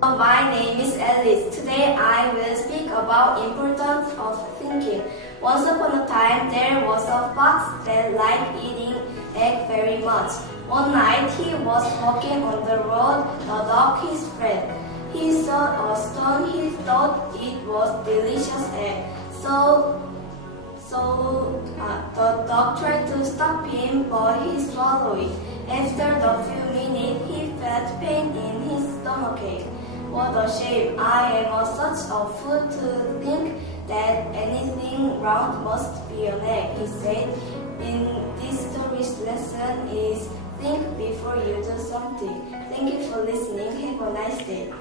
My name is Alice. Today I will speak about importance of thinking. Once upon a time there was a fox that liked eating egg very much. One night he was walking on the road, the dog his friend. He saw a stone, he thought it was delicious egg. So the dog tried to stop him, but he swallowed it. After a few minutes, he felt pain in his stomachache. What a shame! I am such a fool to think that anything round must be an egg, he said. In this story's lesson is think before you do something. Thank you for listening. Have a nice day.